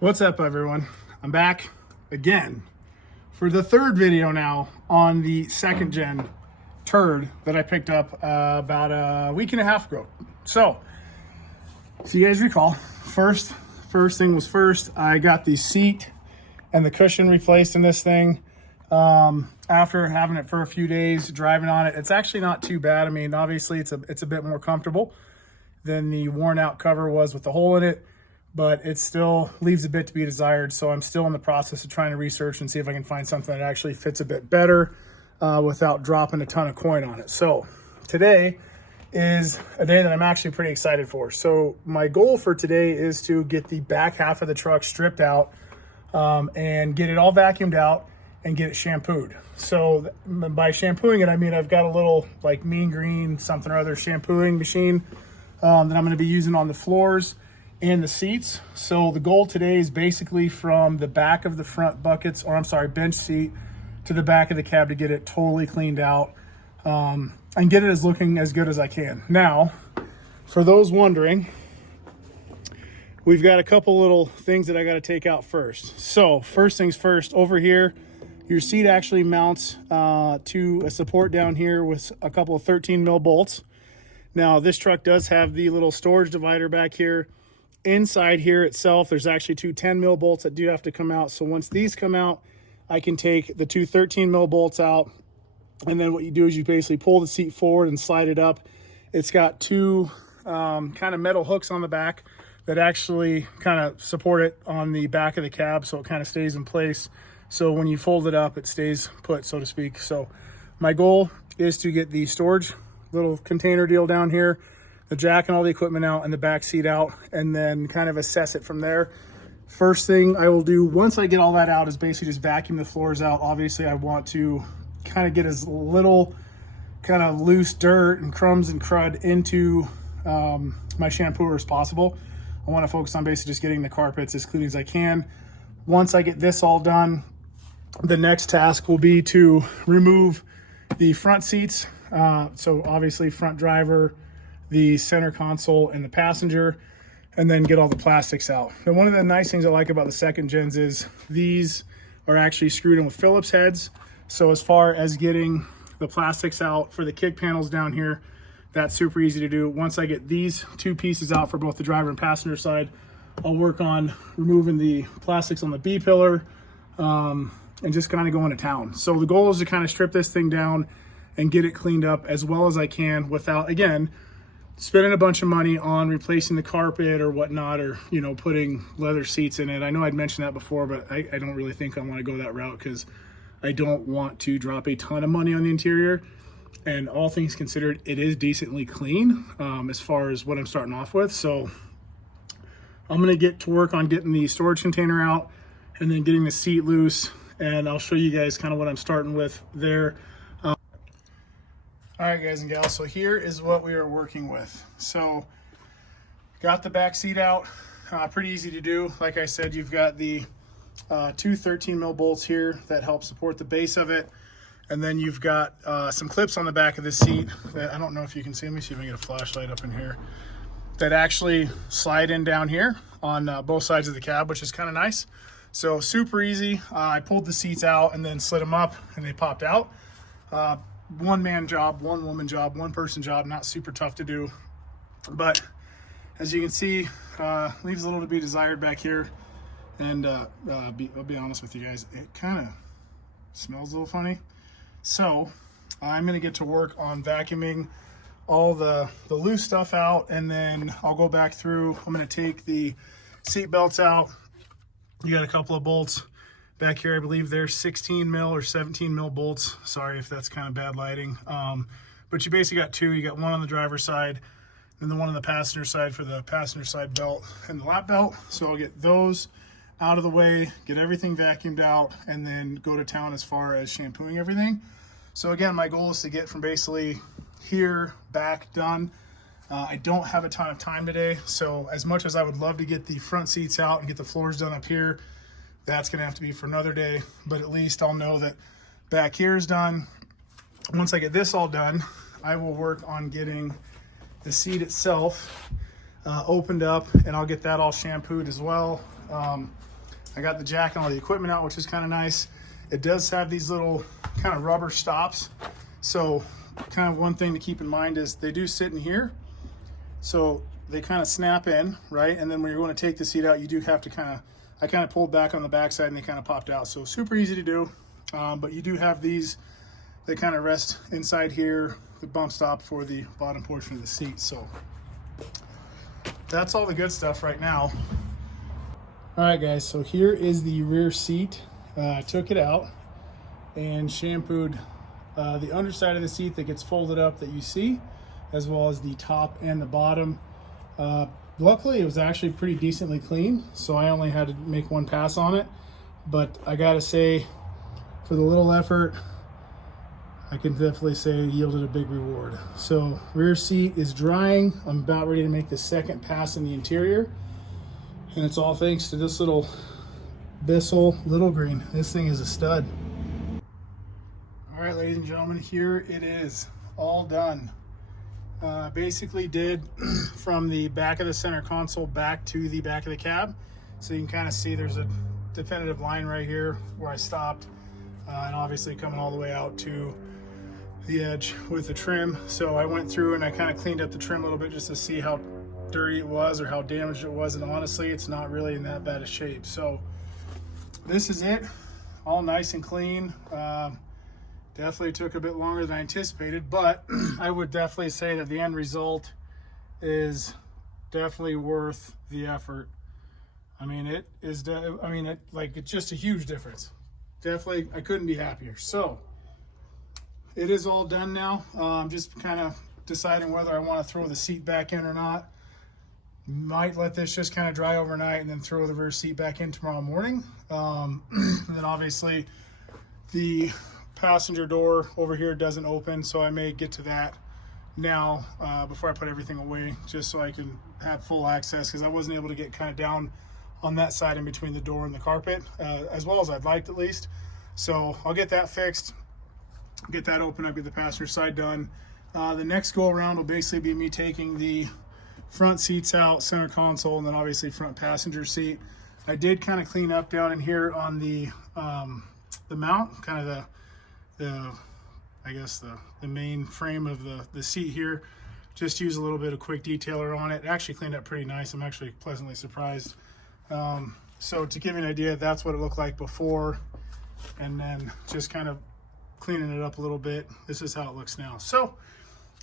What's up, everyone? I'm back again for the third video now on the second gen turd that I picked up about a week and a half ago. So you guys recall, first thing was first, I got the seat and the cushion replaced in this thing. After having it for a few days, driving on it, it's actually not too bad. I mean, obviously it's a bit more comfortable than the worn out cover was with the hole in it, but it still leaves a bit to be desired. So I'm still in the process of trying to research and see if I can find something that actually fits a bit better without dropping a ton of coin on it. So today is a day that I'm actually pretty excited for. So my goal for today is to get the back half of the truck stripped out and get it all vacuumed out and get it shampooed. So by shampooing it, I mean I've got a little like Mean Green something or other shampooing machine that I'm going to be using on the floors and the seats. So the goal today is basically from the back of the front buckets, or I'm sorry, bench seat, to the back of the cab to get it totally cleaned out and get it as looking as good as I can. Now, for those wondering, we've got a couple little things that I got to take out first. So first things first, over here, your seat actually mounts to a support down here with a couple of 13 mil bolts. Now this truck does have the little storage divider back here. Inside here itself, there's actually two 10 mil bolts that do have to come out. So once these come out, I can take the two 13 mil bolts out. And then what you do is you basically pull the seat forward and slide it up. It's got two kind of metal hooks on the back that actually kind of support it on the back of the cab, so it kind of stays in place. So when you fold it up, it stays put, so to speak. So my goal is to get the storage little container deal down here, the jack and all the equipment out, and the back seat out, and then kind of assess it from there. First thing I will do once I get all that out is basically just vacuum the floors out. Obviously I want to kind of get as little kind of loose dirt and crumbs and crud into my shampooer as possible. I want to focus on basically just getting the carpets as clean as I can. Once I get this all done, the next task will be to remove the front seats. So obviously front driver, the center console, and the passenger, and then get all the plastics out. And one of the nice things I like about the second gens is these are actually screwed in with Phillips heads. So as far as getting the plastics out for the kick panels down here, that's super easy to do. Once I get these two pieces out for both the driver and passenger side, I'll work on removing the plastics on the B-pillar and just kind of going to town. So the goal is to kind of strip this thing down and get it cleaned up as well as I can without, again, spending a bunch of money on replacing the carpet or whatnot, or, you know, putting leather seats in it. I know I'd mentioned that before, but I don't really think I want to go that route because I don't want to drop a ton of money on the interior. And all things considered, it is decently clean as far as what I'm starting off with. So I'm going to get to work on getting the storage container out and then getting the seat loose. And I'll show you guys kind of what I'm starting with there. All right, guys and gals, so here is what we are working with. So got the back seat out, pretty easy to do. Like I said, you've got the two 13 mil bolts here that help support the base of it. And then you've got some clips on the back of the seat that I don't know if you can see. Let me see if I can get a flashlight up in here, that actually slide in down here on both sides of the cab, which is kind of nice. So super easy. I pulled the seats out and then slid them up and they popped out. One man job, one woman job, one person job, not super tough to do. But as you can see, leaves a little to be desired back here. And I'll be honest with you guys, it kind of smells a little funny. So I'm gonna get to work on vacuuming all the loose stuff out, and then I'll go back through. I'm gonna take the seat belts out. You got a couple of bolts back here. I believe they're 16 mil or 17 mil bolts. Sorry if that's kind of bad lighting. But you basically got two. You got one on the driver's side and the one on the passenger side for the passenger side belt and the lap belt. So I'll get those out of the way, get everything vacuumed out, and then go to town as far as shampooing everything. So again, my goal is to get from basically here back done. I don't have a ton of time today, so as much as I would love to get the front seats out and get the floors done up here, that's gonna have to be for another day. But at least I'll know that back here is done. Once I get this all done, I will work on getting the seat itself opened up, and I'll get that all shampooed as well. I got the jack and all the equipment out, which is kind of nice. It does have these little kind of rubber stops. So kind of one thing to keep in mind is they do sit in here. So they kind of snap in, right? And then when you're going to take the seat out, you do have to I kind of pulled back on the backside and they kind of popped out. So super easy to do. But you do have these, they kind of rest inside here, the bump stop for the bottom portion of the seat. So that's all the good stuff right now. All right, guys, so here is the rear seat. I took it out and shampooed the underside of the seat that gets folded up that you see, as well as the top and the bottom. Luckily, it was actually pretty decently clean, so I only had to make one pass on it. But I gotta say, for the little effort, I can definitely say it yielded a big reward. So rear seat is drying. I'm about ready to make the second pass in the interior. And it's all thanks to this little Bissell Little Green. This thing is a stud. All right, ladies and gentlemen, here it is, all done. Basically did from the back of the center console back to the back of the cab. So you can kind of see there's a definitive line right here where I stopped. And obviously coming all the way out to the edge with the trim. So I went through and I kind of cleaned up the trim a little bit just to see how dirty it was or how damaged it was, and honestly it's not really in that bad a shape. So this is it, all nice and clean. Definitely took a bit longer than I anticipated, but I would definitely say that the end result is definitely worth the effort. I mean, it is it's just a huge difference. Definitely, I couldn't be happier. So it is all done now. I'm just kind of deciding whether I want to throw the seat back in or not. Might let this just kind of dry overnight and then throw the rear seat back in tomorrow morning. And then obviously the passenger door over here doesn't open, so I may get to that now before I put everything away, just so I can have full access, because I wasn't able to get kind of down on that side in between the door and the carpet as well as I'd liked, at least. So I'll get that fixed, get that open up, get the passenger side done. The next go around will basically be me taking the front seats out, center console, and then obviously front passenger seat. I did kind of clean up down in here on the mount, kind of the main frame of the seat here. Just use a little bit of quick detailer on it. It actually cleaned up pretty nice. I'm actually pleasantly surprised. So to give you an idea, that's what it looked like before, and then just kind of cleaning it up a little bit. This is how it looks now. So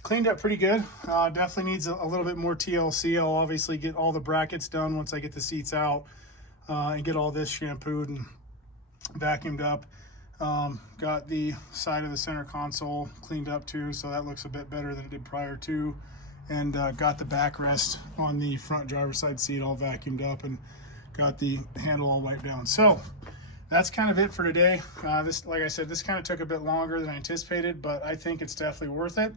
cleaned up pretty good. Definitely needs a little bit more TLC. I'll obviously get all the brackets done once I get the seats out and get all this shampooed and vacuumed up. Got the side of the center console cleaned up too, so that looks a bit better than it did prior to. And got the backrest on the front driver's side seat all vacuumed up and got the handle all wiped down. So that's kind of it for today. This, like I said, this kind of took a bit longer than I anticipated, but I think it's definitely worth it.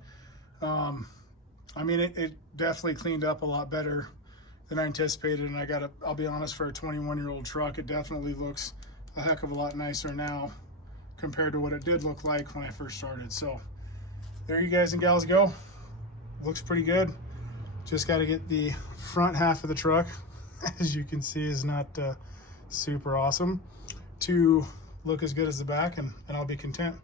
I mean, it definitely cleaned up a lot better than I anticipated, and I'll be honest, for a 21-year-old truck, it definitely looks a heck of a lot nicer now compared to what it did look like when I first started. So there you guys and gals go. Looks pretty good. Just got to get the front half of the truck, as you can see, is not super awesome, to look as good as the back, and I'll be content.